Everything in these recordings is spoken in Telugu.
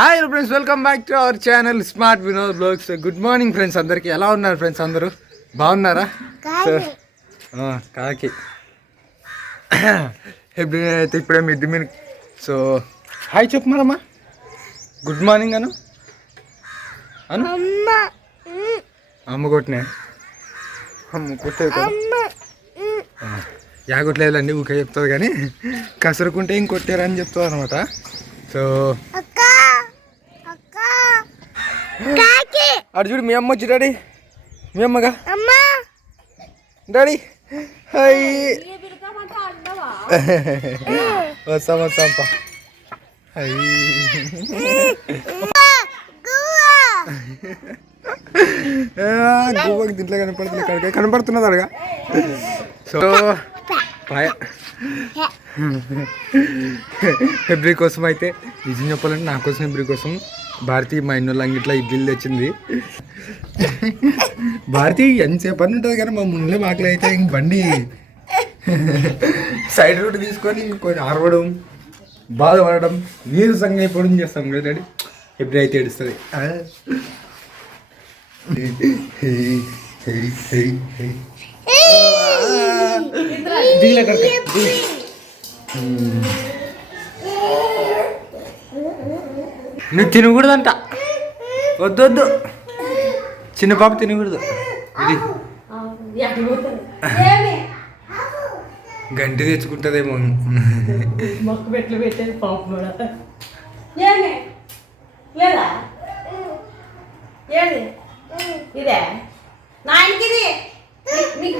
Hi friends welcome back to our channel smart Vinod vlogs good morning friends అందరికి ఎలా ఉన్నారు ఫ్రెండ్స్ అందరూ బాగున్నారా? సో కాకి. ఎప్పుడు అయితే ఇప్పుడే మిద్ది మీరు సో హాయ్ చెప్పు మరమ్మా. Good morning Anu. అను. అమ్మ కొట్టినే? అమ్మ కొట్టేది యాగొట్లేదులండి ఊకే చెప్తుంది కానీ కసరుకుంటే ఇంకొట్టారని చెప్తుంది అనమాట సో అటు చూడు మీ అమ్మ వచ్చి డాడీ. మీ అమ్మగా. డాడీ. హాయ్. వస్తాం వస్తాం పా గోవాకి దీంట్లో కనపడుతుంది కనుక కనపడుతున్నది అడగా. సో ఫిబ్రి కోసం అయితే నిజం చెప్పాలంటే నా కోసం ఫిబ్రి కోసం భారతి మా ఇన్నోళ్ళు అంగిట్లో ఇడ్లీలు తెచ్చింది. భారతి ఎంతసేపు పని ఉంటుంది కానీ మా ముందులో మాకలు అయితే ఇంక బండి సైడ్ రూట్ తీసుకొని కొంచెం ఆరవడం బాధపడడం నీరసంగా అయిపోవడం చేస్తాం కదా డాడీ. ఎప్పుడు అయితే ఏడుస్తుంది. దిగులే. నువ్వు తినకూడదంట. వద్దు వద్దు. చిన్న పాప తినకూడదు. ఇది. గంటి తెచ్చుకుంటుందేమో. మొక్క పెట్లు పెట్టేది పాప కూడా లేదా ఏది ఇదే మీకు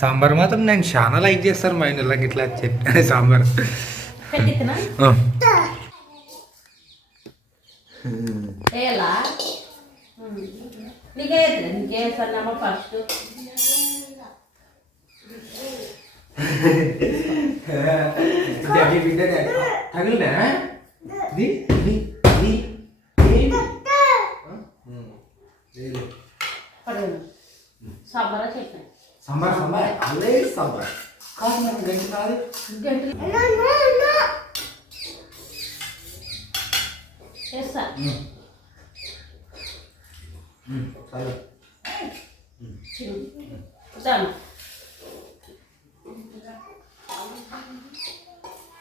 సాంబార్ మాత్రం నేను చాలా లైక్ చేస్తాను మా ఇంట్లో ఇట్లా చెట్ సాంబార్. ఫస్ట్ తగిలినా ది ది ది పడగను సాంబారా చట్నీ సాంబార్ సాంబార్ అల్లే సాంబార్ కాదు మనం గంటి కాదు చేస్తా సరే చాలు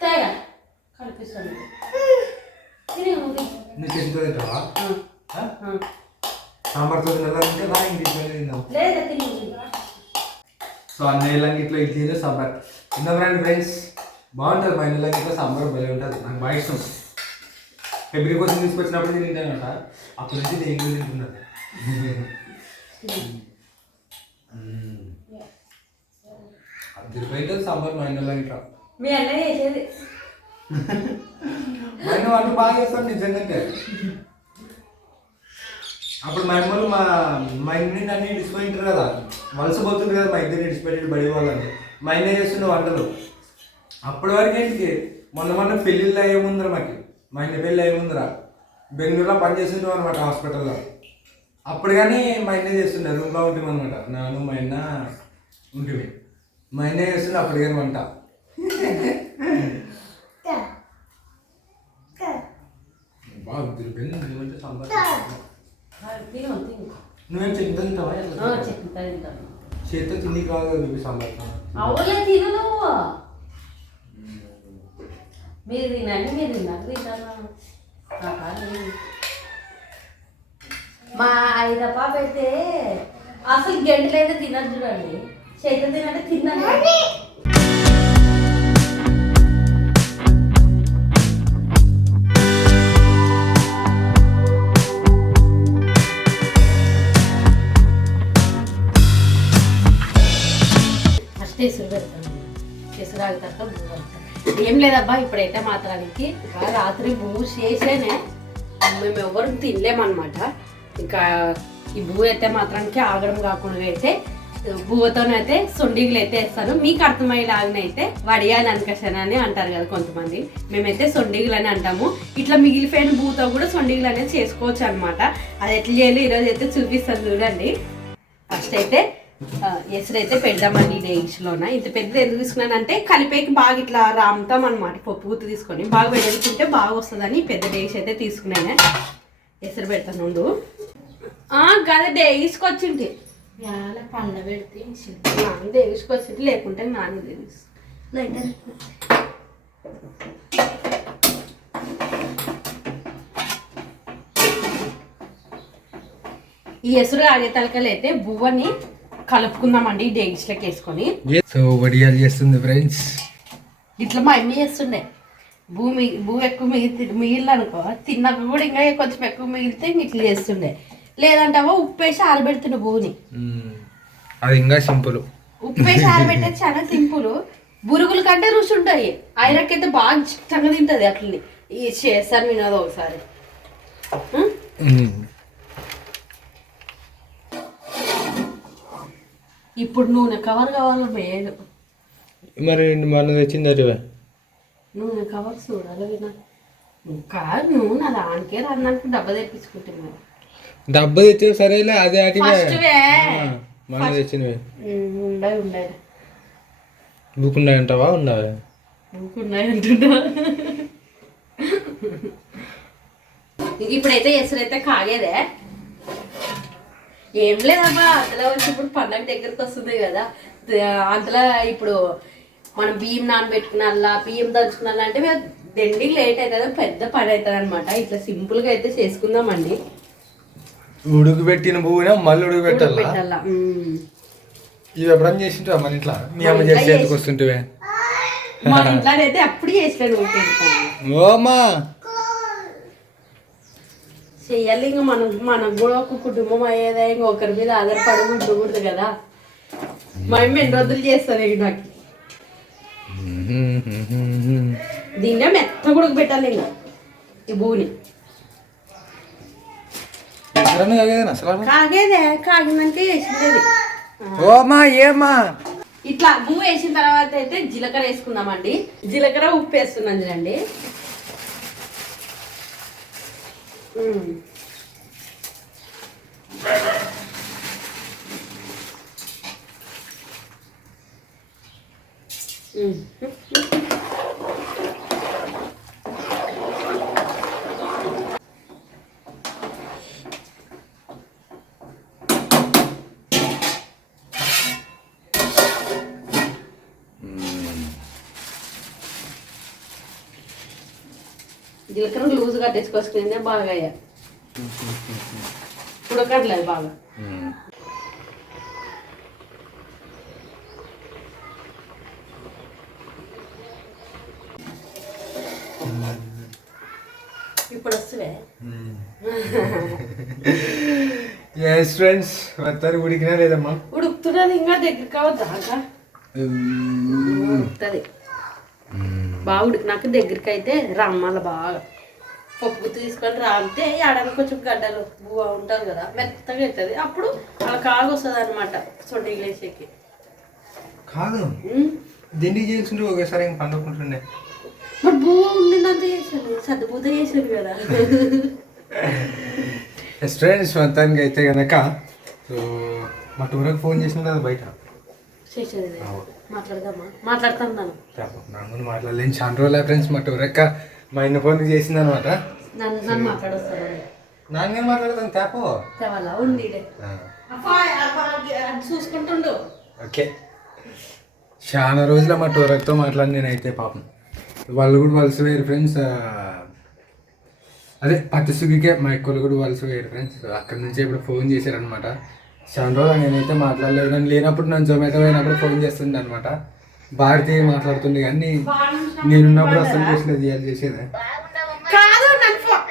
తేగా కనిపిస్తాను తినే ఉంది నీకు ఎంత తింటావా ఆ, ఆ. సాంబార్తో తినాలంటే రా ఇంటికి తిందాం లేదా తిని ఉంది సో అన్న ఇళ్ళకి ఇట్లా ఇడ్లీలో సాంబార్. తిన్నాం రండి ఫ్రెండ్స్ బాగుంటుంది మా ఇళ్ళకి ఇట్లా సాంబార్ భలే ఉంటుంది. నాకు బాగా ఇష్టం. ఫిబ్రి కోసం తీసుకొచ్చినప్పుడు నేను తింటానంట అప్పటి నుంచి దేని కూడా తింటున్నాను అదిరిపోయింటుంది సాంబార్ మా ఇళ్ళకి ఇట్లా మీ అన్నయ్య చేసేది. అన్న వంట బాగా చేస్తాను నిజంగా అప్పుడు మా అమ్మలు మా మా ఇంటిని అన్ని ఇడిచిపోయింటారు కదా. వలస పోతుంటారు కదా మా ఇద్దరిని ఇడిచిపెట్టి బడి వాళ్ళని మా ఆయన చేస్తుండే వంటలు అప్పటి వరకు ఏంటి మొన్న మొన్న పెళ్ళిళ్ళు అయ్యే ముందర మాకు మా ఆయన పెళ్ళి అయ్యే ముందర బెంగళూరులో పని చేస్తుంటాం అనమాట హాస్పిటల్లో. అప్పుడు కానీ మా ఆయన చేస్తుండే రూమ్లో ఉంటాం అనమాట నాను మా ఆయన ఉంటుంది మా ఆయన చేస్తుండే అప్పుడు కానీ వంట. బాగా తిరిగిపోయింది నువ్వేంటి నువ్వేం చెప్తా తింటావా? తింటాను. చేతితో తిండి కాదు కదా మీకు సాంబార్. అవులే తిను నువ్వు. మీరు తినండి మీరు తిన్నారు తింటాను మా ఐదు పాప అయితే అసలు గంటలైతే తినదు చూడండి. చేత తినంటే తిన్నాను ఫస్ట్ పెడతాను. ఎసురు ఆగిన తర్వాత ఏం లేదబ్బా ఇప్పుడైతే మాత్రానికి రాత్రి భూ చేసేనే మేము ఎవరు తినలేమన్నమాట. ఇంకా ఈ భూ అయితే మాత్రానికి ఆగడం కాకుండా అయితే భూవతోనైతే సొండిగులు అయితే వేస్తాను. మీకు అర్థమయ్యేలాగనైతే వడియా ననకషన్ అని అంటారు కదా కొంతమంది. మేమైతే సొండిగులు అని అంటాము. ఇట్లా మిగిలిపోయిన భూతో కూడా సొండిగులు అనేది చేసుకోవచ్చు అనమాట అది ఎట్లా చేయాలి ఈరోజు అయితే చూపిస్తాను చూడండి. ఫస్ట్ అయితే ఎసురైతే పెడదామండి డేస్లోన ఇంత పెద్దది ఎందుకు తీసుకున్నానంటే కలిపేకి బాగా ఇట్లా రాముతాం అనమాట పప్పు గుత్తి తీసుకొని బాగా వెడల్చుకుంటే బాగా వస్తుందని పెద్ద డేస్ అయితే తీసుకున్నాను. ఎసరు పెడతాను గదే డేస్కొచ్చింటి యాల పండ పెడితే నాన్న దేవిసుకొచ్చింటి లేకుంటే నాన్న ఈ ఎసురు ఆగే తలకలు అయితే బువ్వని కలుపుకుందామండి డేగిస్లోకి వేసుకొని. సో వడియాలు చేస్తుంది ఫ్రెండ్స్. ఇట్లా మా అమ్మ చేస్తుండే. భూమి భూ ఎక్కువ మిగిలి మిగిలిన అనుకో తిన్నాక కూడా ఇంకా కొంచెం ఎక్కువ మిగిలితే ఇట్లా చేస్తుండే. లేదంటావా ఉప్పేసి ఆరబెడుతుండే భూని. అది ఇంకా సింపుల్. ఉప్పేసి ఆరబెట్టేది చాలా సింపుల్. బురుగుల కంటే రుచి ఉంటాయి. ఐరక్కైతే బాగా ఇష్టంగా తింటది అట్లని. ఈ చేస్తాను వినోద్ ఒకసారి. ఇప్పుడు నూనె కవర్ కావాలి మేలు మరి మన తెచ్చింది అడివా నూనె కవర్ చూడాలి వినా కాదు నూనె దానికే రాడానికి డబ్బా తెప్పించుకుంటున్నాను డబ్బా తెచ్చే సరేలే అదే అడివే ఫస్ట్ వే. మన తెచ్చినవి. ఉండాయి ఉండాయి. బుక్ అంటావా ఉండవా ఉన్నాయి అంటున్నా ఇప్పుడైతే ఎసురైతే కాగేదే. ఏం లేదమ్మా అంతలో వచ్చి ఇప్పుడు పండగ దగ్గరికి వస్తుంది కదా. అంతలో ఇప్పుడు మనం బియ్యం నానబెట్టుకున్నల్లా బియ్యం దంచుకున్నల్లా అంటే మేము దండికి లేట్ అవుతుంది పెద్ద పని అవుతుంది అనమాట ఇట్లా సింపుల్గా అయితే చేసుకుందామండి. ఉడుకు పెట్టిన పువ్వునే మళ్ళీ ఉడుకు పెట్టాలా? పెట్టాలా? ఉమ్. ఇవి ఎప్పుడన్నా చేసింటావా మన ఇంట్లో? మీ అమ్మ మన ఇంట్లో చేస్తే ఎందుకు వస్తుంటివే? మా ఇంట్లో అయితే అప్పుడు ఊరికే. ఓమా చెయ్యాలి. ఇంకా మనం మనకు కూడా ఒక కుటుంబం అయ్యేదా ఇంకా ఒకరి మీద ఆధారపడి ఉండకూడదు కదా. మా అమ్మ ఎన్ని రోజులు చేస్తారు ఇక నాకు? దీన్నే మెత్త కూడా పెట్టాలి ఇంకా ఈ భూని కాగేదే కాగిందంటే వేసింది. ఓమా ఏమా ఇట్లా భూ వేసిన తర్వాత అయితే జీలకర్ర వేసుకుందామండి. జీలకర్ర ఉప్పు వేస్తున్నాం చూడండి. Mm. Mm. mm. జీలకర్ర లూజ్ కట్టేసుకొసుకుంటే బాగా అయ్యా ఉడకట్లేదు బాగా. ఇప్పుడు వస్తువే. ఎస్ ఫ్రెండ్స్ వస్తారు ఉడికినా లేదమ్మా? ఉడుకుతున్నది ఇంకా దగ్గర కావద్దా ఉడుకుతుంది. బాగా ఉడికినాక దగ్గరికి అయితే రమ్మాల బాగా. పప్పు గుత్తి తీసుకొని రాలితే ఆడడానికి కొంచెం గడ్డలు బువ్వ ఉంటుంది కదా మెత్తగా అవుతుంది అప్పుడు అలా కాగు వస్తుంది అనమాట సొంటి లేసేకి కాదు. దిండి చేస్తుంటే ఒకేసారి ఇంక పండుకుంటుండే. మరి బువ్వ ఉండిందంత చేసాను సర్దుబూత చేసాను కదా. ఎస్ ఫ్రెండ్స్ మొత్తానికి అయితే కనుక సో మా టూరకు ఫోన్ చేసిన కదా బయట? చేసేది మాట్లాడదామా? నా ముందు మాట్లాడలేని. చాలా రోజులు ఫ్రెండ్స్ మా టూరక్క మా ఇన్న ఫోన్కి చేసింది అనమాట నన్ను నన్ను మాట్లాడొస్తాను నాన్నేం? మాట్లాడతాను తేపో. తేవాలా? చూసుకుంటుండు. ఓకే. చాలా రోజుల మా టూరక్తో మాట్లాడి నేనైతే పాపం. వాళ్ళు కూడా వలస వేరు ఫ్రెండ్స్ అదే పచ్చసుగికే మా ఎక్కువలు కూడా వలస వేరు ఫ్రెండ్స్. అక్కడ నుంచి ఇప్పుడు ఫోన్ చేశారనమాట చాలా రోజులు నేనైతే మాట్లాడలేదు నేను లేనప్పుడు నన్ను జొమాటో అయినప్పుడు ఫోన్ చేస్తుంది అనమాట భారతి మాట్లాడుతుంది కానీ నేనున్నప్పుడు అసలు చేసినది అది చేసేది. కాదు నన్ను ఫోన్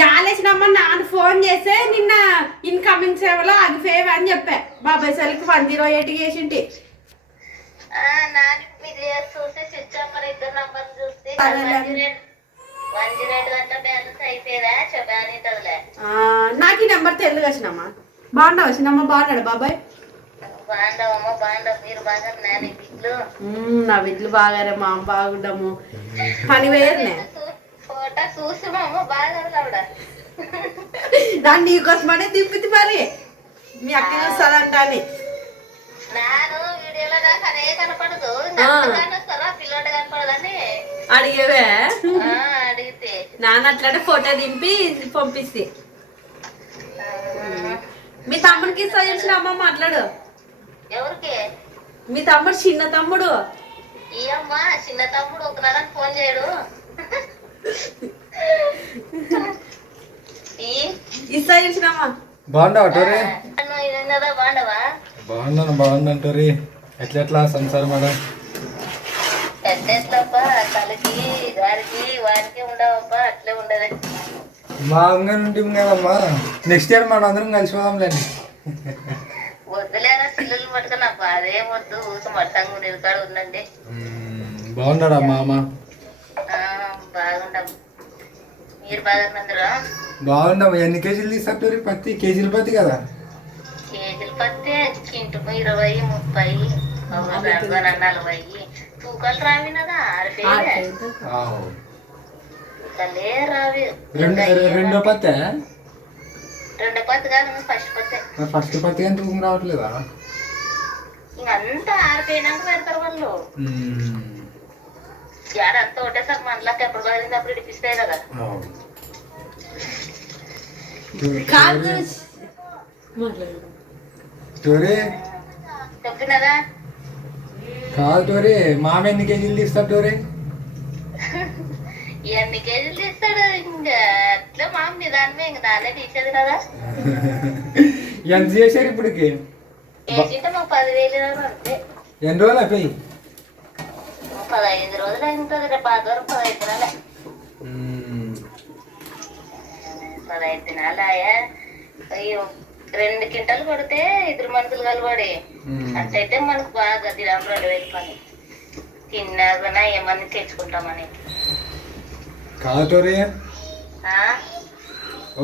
యాలేసినమ్మ నాన్న ఫోన్ చేస్తే నిన్న ఇన్కమింగ్ సేవలో అది ఫేవ్ అని చెప్పా. బాబాయ్ సెల్కి వన్ జీరో ఎయిట్ చేసింటి. చూసి స్విచ్ ఆఫ్ ఇద్దరు నంబర్ చూసి నాకు ఈ నెంబర్ తెలుగు వచ్చినమ్మ బాగున్నావు వచ్చినమ్మ బాగున్నాడు బాబాయ్? బాగా నా బిడ్డలు బాగారే మా బాగుండము పని బాగా ఆవిడ. దాన్ని నీకోసమనే దింపితే మరి. మీ అక్క చూస్తుందంట అని. నాను నాన్న అట్లాంటి ఫోటో దింపి పంపిస్తే. మీ తమ్ముడికి ఇస్తా అమ్మ మాట్లాడు. ఎవరికి? మీ తమ్ముడు చిన్న తమ్ముడు. ఈ అమ్మ చిన్న తమ్ముడు ఒకనాడని ఫోన్ చేయడు. ఈ? ఇస్తా అమ్మ. బాగుండవా టోరీ? నువ్వు ఎట్లెట్లప్పా తలకి ఉండవప్పా అట్లే ఉండదు. బాగా ఉంటుంది కదమ్మా. నెక్స్ట్ ఇయర్ మనం అందరం కలిసిపోదాంలేండి వద్దులేనా పిల్లలు పట్టుకుని నాకు అదే వద్దు ఊసం మట్టంగా ఉండేది కాడ ఉందండి బాగున్నాడా మామ? ఆ, బాగుండం మీరు బాగున్నందురా బాగున్నాం. ఎన్ని కేజీలు తీస్తారు టోరీ పత్తి? కేజీల పత్తి కదా? కేజీలు పత్తే కింటుకు ఇరవై ముప్పై నలభై. తూకాలు రావినదా ఆరిపోయింది తలే రావి. రెండు రెండో పత్తే? రెండో పత్తి కాదు ఫస్ట్ పత్తే. ఫస్ట్ పత్తి కానీ తూకం రావట్లేదా? ఇంకంతా ఆరిపోయినాక పెడతారు వాళ్ళు. ఏడంతా ఒకటేసారి మనలాకి ఎప్పుడు పడింది అప్పుడు ఇడిపిస్తాయి కదా. కాదు. చెప్పినదా? కాదు టోరీ మామ ఎన్ని కేజీలు తీస్తారు టోరీ ఎన్ని కేజీలు తీస్తాడు ఇంకా అట్లా మామ నిదానమే ఇంక దాన్నే తీసేది కదా ఎంత చేశారు ఇప్పటికి వేసింటే మాకు పదివేలు ఇరవై అంతే ఎన్ని రోజులు అయిపోయి పదహైదు రోజులు ఉంటుంది రేపు ఆదివారం పదహైదు దినాలే పదహైదు దినాలు ఆయా అయ్యో రెండు కింటలు కొడితే ఇద్దరు మనుషులు కలబడి అట్లయితే మనకు బాగా దినం రెండు వేలు పని. తిన్నాకనా ఏమన్నా తెచ్చుకుంటామని. కాదు?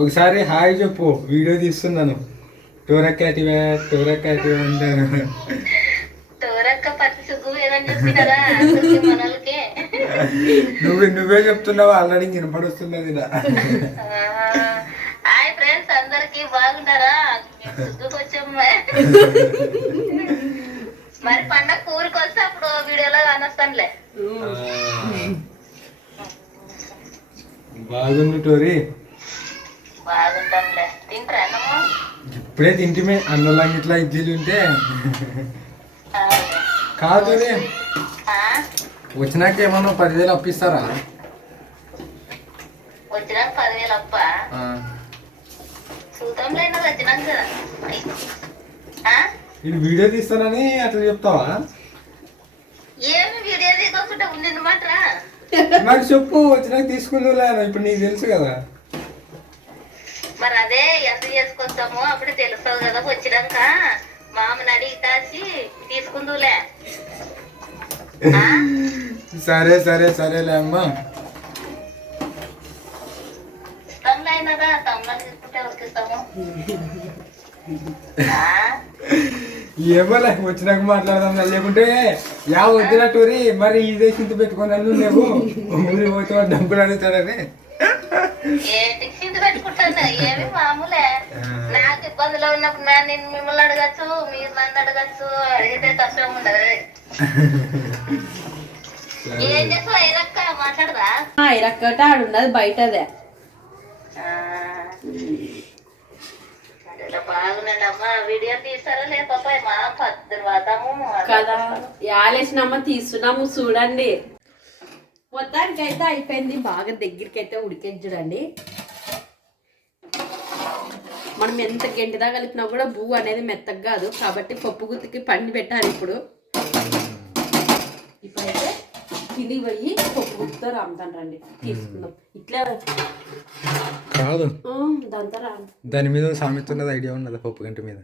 ఒకసారి హాయ్ చెప్పు వీడియో తీస్తున్నాను. టోరక్కాటివే టోరక్కాటివే అంటాను తోరక్క పత్తి సుగ్గు ఏదని చెప్పినారా? అసలుకి మనోళ్ళకి. నువ్వు నువ్వే చెప్తున్నావు? ఆల్రెడీ వినపడుస్తున్నది నా. హాయ్ ఫ్రెండ్స్ అందరికి బాగున్నారా? సుగ్గుకు వచ్చాం మరి పండగ ఊరికి వస్తే అప్పుడు వీడియోలో కానొస్తానులే. బాగుంది టోరీ. బాగుంటానులే తింటారా ఇప్పుడే తింటిమే అన్నంలా ఇట్లా ఇడ్లీలు ఉంటే. కాదు? వచ్చినాక ఏమన్నా పదివేలు అప్పిస్తారా? వచ్చినాక పదివేలు అప్ప ఆ. చూద్దాం లేను వచ్చినాక కదా ఆ? ఇది వీడియో తీస్తానని అట్లా చెప్తావా? ఏమి వీడియో తీసుకోకుండా ఉండింది మాట్రా మరి చెప్పు వచ్చినాక తీసుకుందులే ఇప్పుడు నీకు తెలుసు కదా. మరి అదే ఎంత చేసుకొస్తామో అప్పుడు తెలుస్తుంది కదా వచ్చినాక మామని అడిగి కాసి తీసుకుందులే? సరే సరే సరేలే అమ్మా. ఇస్తాంలే అయినదా ఏమోలే వచ్చినాక మాట్లాడదాం లేకుంటే యా వద్దురా టూరి మరి ఇదే చింత పెట్టుకున్నాను నువ్వు. ఊరి పోతే డబ్బులు అడుగుతాడని. ఏమి మామూలే. నాకు ఇబ్బందులు ఉన్నప్పుడు నేను మిమ్మల్ని అడగచ్చు మీరు నన్ను అడగచ్చు అడిగితే కష్టం ఉండదు. ఏం చేస్తావు ఐరక్క మాట్లాడదా? ఇరక్కట ఆడున్నది బయటదే ఆ. అదేలా బాగున్నాడు అమ్మా వీడియో తీస్తారా లేదు పాప మా పద్దరు వాతాము కదా యాలేసినమ్మ తీస్తున్నాము చూడండి. మొత్తానికి అయితే అయిపోయింది. బాగా దగ్గరికి అయితే ఉడికేది చూడండి. మనం ఎంత గంటిదా కలిపినా కూడా భూ అనేది మెత్తగా కాదు. కాబట్టి పప్పు గుత్తికి పండి పెట్టాలి ఇప్పుడు. ఇప్పుడైతే తిని పోయి పప్పు గుత్తితో రామ్తాను రండి. తీసుకుందాం. ఇట్లా. కాదు. దాంతో దాని మీద సామెత ఉన్నది ఐడియా ఉన్నది పప్పు గంట మీద?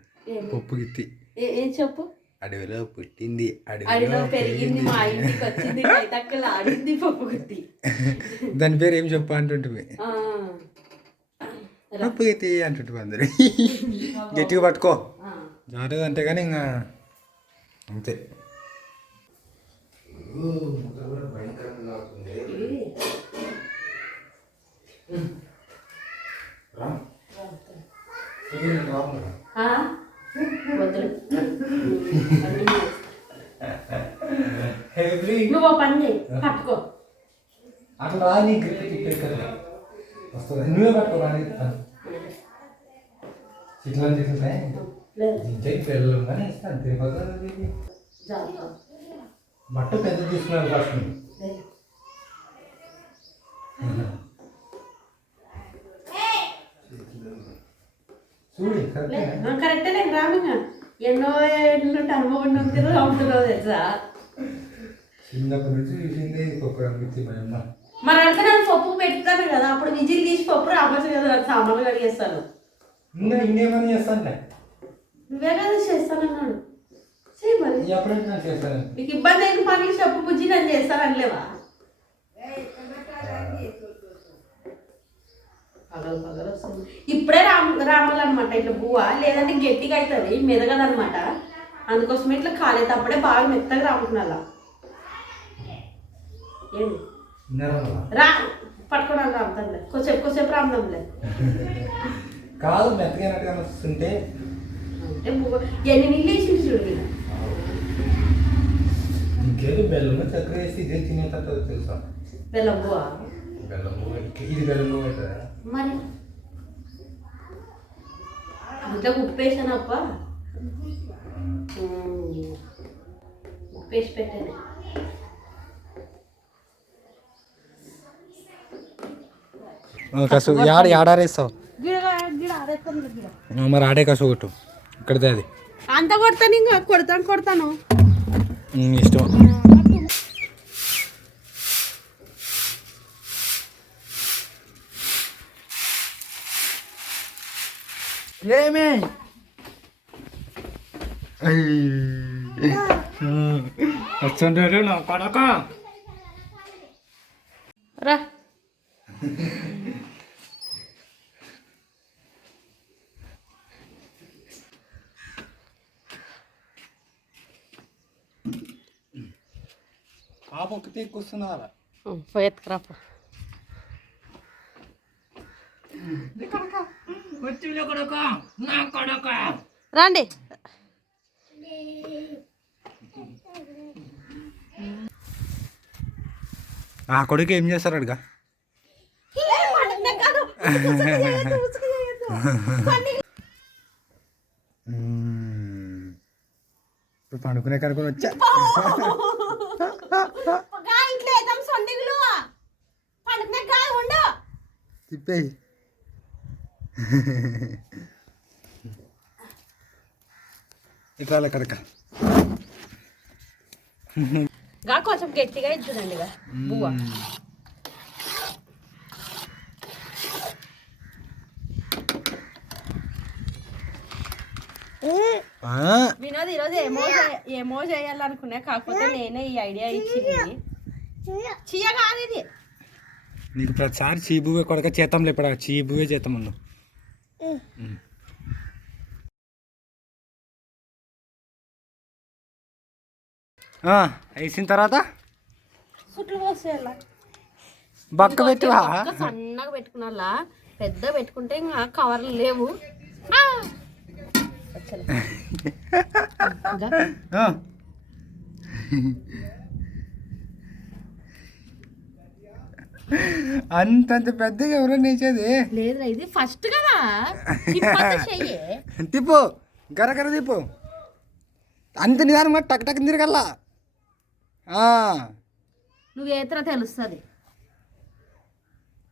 పప్పు గిత్తి. ఏ- చెప్పు? అడవిలో పుట్టింది అడవిలో పెరిగింది మా ఇంటికి వచ్చింది కైతక్కలు ఆడింది పప్పు గుత్తి. దాని పేరు ఏం చెప్పు అంటుంటివి? ఆ. పప్పు గిత్తి అంటుంటివి అందరు. గట్టిగా పట్టుకో. జాగ్రత్త అంటే కానీ ఇంకా అంతే. భయంకరంగా నువ్వు పని చేయి పట్టుకో. అట్లా నీ గ్రిప్ ఇక్కడ వస్తుంది. నువ్వే పట్టుకోవాలి ఇట్లా చెప్తున్నాయి పిల్లలు కానీ అంతే బట్ట పెద్ద తీసుకున్నాను ఫస్ట్. చూడు కరెక్టే. లేదు రామింగా ఎన్నో ఎన్నో అనుభవం ఉంటుంది అవుతున్నావు తెలుసా? చిన్నప్పటి నుంచి చూసింది ఒక్కొక్క అనిపించి మా అమ్మ. మరి అంటే నేను పప్పు పెడతాను కదా అప్పుడు విజిల్ తీసి పప్పు రావచ్చు కదా నాకు సామాన్లు కడిగేస్తాను ఇంకా ఇంకేమైనా చేస్తానులే. నువ్వే కదా చేస్తానన్నాడు. చేస్తాను మీకు ఇబ్బంది అయిన పనులు చెప్పు బుజ్జి నేను చేస్తానలేవా పగలు పగలు వస్తుంది. ఇప్పుడే రామ్ రామాలు అనమాట ఇట్లా బువ్వ? లేదంటే గట్టిగా అవుతుంది మెదగదనమాట. అందుకోసం ఇట్లా కాలేటప్పుడే బాగా మెత్తగా రాముకున్నా రా పట్టుకోవడానికి రాముతాంలే కొద్దిసేపు కొద్దిసేపు రాముదాంలే కాదు మెత్తగా అంటే బువ్వ ఎన్ని నీళ్ళు వేసి చూడు నేను ఇంకేదో? బెల్లం చక్కెర వేసి ఇదే తినేటట్టు తెలుసా? బెల్లం బువ్వ బెల్లం ఇది బెల్లం అవుతుందా మరి? అంత ఉప్పేసానప్ప. ఉప్పేసి పెట్టాను కసు యాడ యాడారేస్తావు గిడ గిడ ఆడేస్తాను గిడ. మరి ఆడే కసు కొట్టు. ఇక్కడితే అది. అంత కొడతాను ఇంకా? కొడతాను కొడతాను. ఉమ్, ఇష్టం ఏమే వస్తుంటాడు నా కొడక రా ఒకటి కూర్చున్నారా రండి ఆ కొడుకు ఏం చేస్తారు అడుగా ఇప్పుడు పండుకునే కనుకొని వచ్చా? ఇంట్లో వేద్దాం సొండిగులు పండుకునే కాదు ఉండు. తిప్పేయి. ఇట్లా కడక. గా కొంచెం గట్టిగా ఇక బువ్వ. వినోద్ ఈరోజు ఏమో ఏమో చేయాలనుకున్నా కాకపోతే నేనే ఈ ఐడియా ఇచ్చింది. చియ కాదు ఇది నీకు ప్రతిసారి చీబువే కొడక చేతం లేపడా? చీబువే చేతం ఉన్నావు వేసిన తర్వాత? బక్క పెట్టువా సన్నగా పెట్టుకున్నా పెద్ద పెట్టుకుంటే ఇంకా కవర్లు లేవు ఆ! వచ్చేలే. ఇంకా ఆ. అంతంత పెద్దగా ఎవరో నేసేది లేదురా ఇది ఫస్ట్ కదా. తిప్పు గరగర తిప్పు. అంత నిదానంగా టక్ టక్ తిరగల్లా. నువ్వు ఏతర తెలుస్తుంది?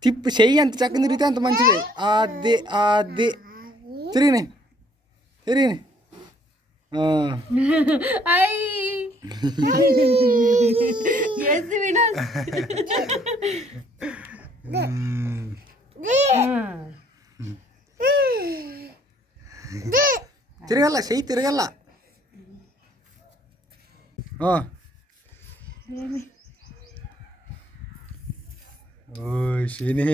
తిప్పు చెయ్యి అంత చక్కని తిరిగితే అంత మంచిది. అది అది తిరిగినాయి తిరిగినాయి ఆ. అయ్యి ఎస్ వినోద్ మ్మ్. తిరగల్లా చెయ్యి తిరగల్లా. ఆ. ఓ శని.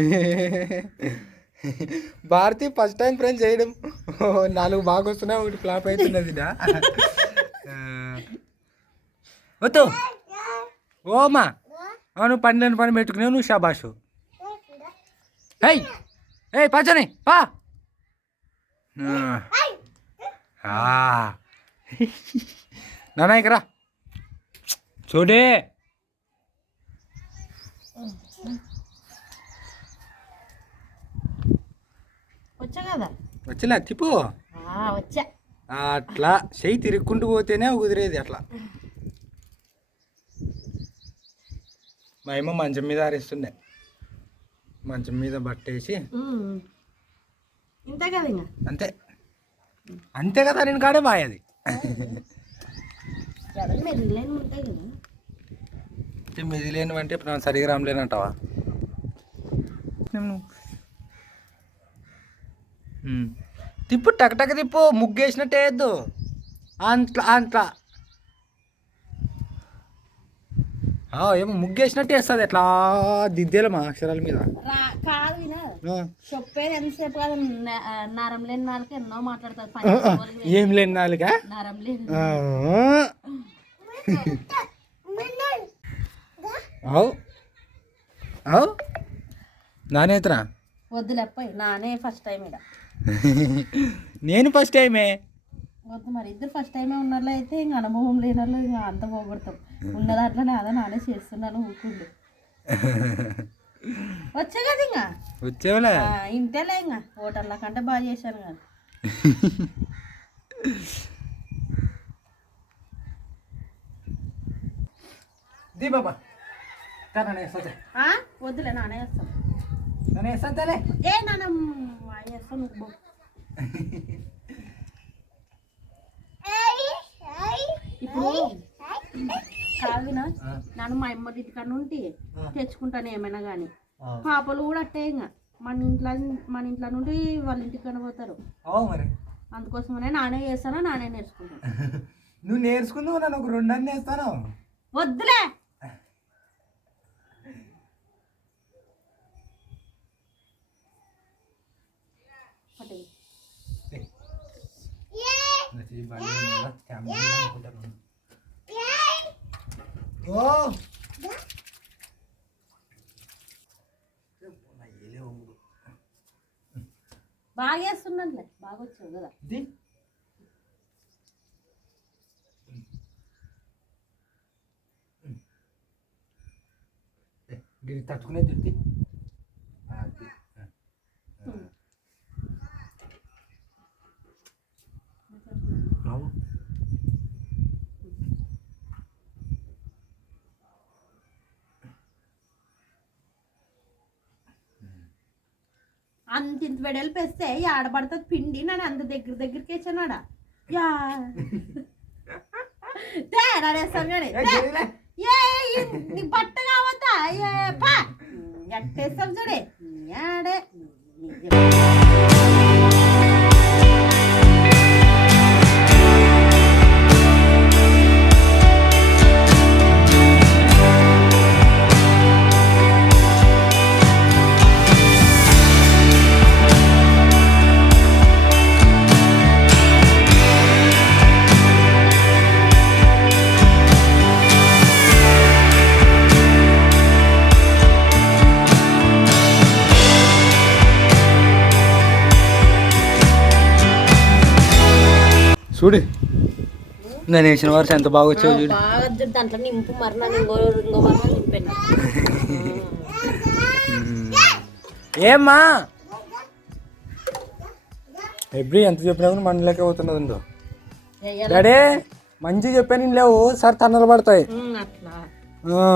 భారతి ఫస్ట్ టైం ఫ్రెండ్స్ చేయడం. ఓ, నాలుగు బాగా వస్తున్నాయి ఒకటి ఫ్లాప్ అవుతున్నది. వద్దు. ఓమా నువ్వు పని లేని పని పెట్టుకునేవు నువ్వు షాబాషు. ఏయ్! ఏయ్ పచ్చని పా! నానా ఇక్కడ చూడే. వచ్చలే తిప్పు. అట్లా చెయ్యి తిరుక్కుంటూ పోతేనే కుదిరేది అట్లా. మా ఏమో మంచం మీద ఆరేస్తుండే. మంచం మీద బట్టేసి. ఇంతే కదా ఇంకా? అంతే. అంతే కదా నేను కాడే బాయది. ఎవరు మెరిలేని ఉంటాయి కదా? మిది లేని అంటే ఇప్పుడు సరిగా రామలేనంటావా. తిప్పు టక్ టక్ తిప్పు ముగ్గేసినట్టే వేయద్దు అంట్లా అంట్లా ఆ, ఏమో ముగ్గేసినట్టు వేస్తుంది ఎట్లా దిద్దేల మా అక్షరాల మీద. కాదు. చెప్పేది ఎంతసేపు కాదు న- ఆ, నరం లేని ఎన్నో మాట్లాడతారు ఏం లేని నాలుగా నరం లేని అవు. నానేతరా వద్దులేపోయి నానే ఫస్ట్ టైం ఇక నేను ఫస్ట్ టైమే వద్దు మరి ఇద్దరు ఫస్ట్ టైమే ఉన్నట్లు అయితే ఇంకా అనుభవం లేని వాళ్ళు ఇంకా అంత పోగొడతాం. ఉన్న దాంట్లోనే అదే నానే చేస్తున్నాను ఊకుండు వచ్చే కదా ఇంకా? వచ్చేవలే? ఆ, ఇంతేలే ఇంకా. హోటళ్ళ కంటే బాగా చేశాను కదా. దీ బాబా. ఆ? వద్దులే నానే వేస్తాం నన్ను వేస్తాలే ఏ నాన్న వేస్తాను నువ్వు పో. ఇప్పుడు కావిన నన్ను మా అమ్మ ఇంటికాడ నుండి తెచ్చుకుంటాను ఏమైనా కానీ పాపలు కూడా అట్టే ఇంకా మన ఇంట్లో మన ఇంట్లో నుండి వాళ్ళ ఇంటికి పోతారు. అందుకోసమనే నానే చేస్తాను నానే నేర్చుకుంటాను నువ్వు నేర్చుకుందువు నన్ను ఒక రెండు అన్నీ వేస్తాను. వద్దులే! పట్టు. ఓ బాగా చేస్తున్నానులే బాగా వచ్చావు కదా ది దీన్ని తట్టుకునే దిద్ది రావు అంత ఇంత వెడల్పు వేస్తే ఆడబడుతుంది పిండి నన్ను అంత దగ్గర దగ్గరికి వేసానాడా యా తే నడేస్తాను కానీ ఏ, చేయలే. ఏ ఈ- నీ బట్ట కావద్దా ఏ పా ఎట్టేస్తాం చూడే యాడే నేను వేసిన వరుస ఎంత బాగా వచ్చావు చూడు. బాగా చూడు దాంట్లో నింపు మరి నన్ను ఇంకో ఇంకో మరి నింపాను ఏమ్మా? ఎప్పుడు ఎంత చెప్పినా కూడా మన లెక్క పోతున్నది ఉందో డాడీ మంచిగా చెప్పాను లేవు. సార్ తన్నలు పడతాయి. అట్లా. ఆ.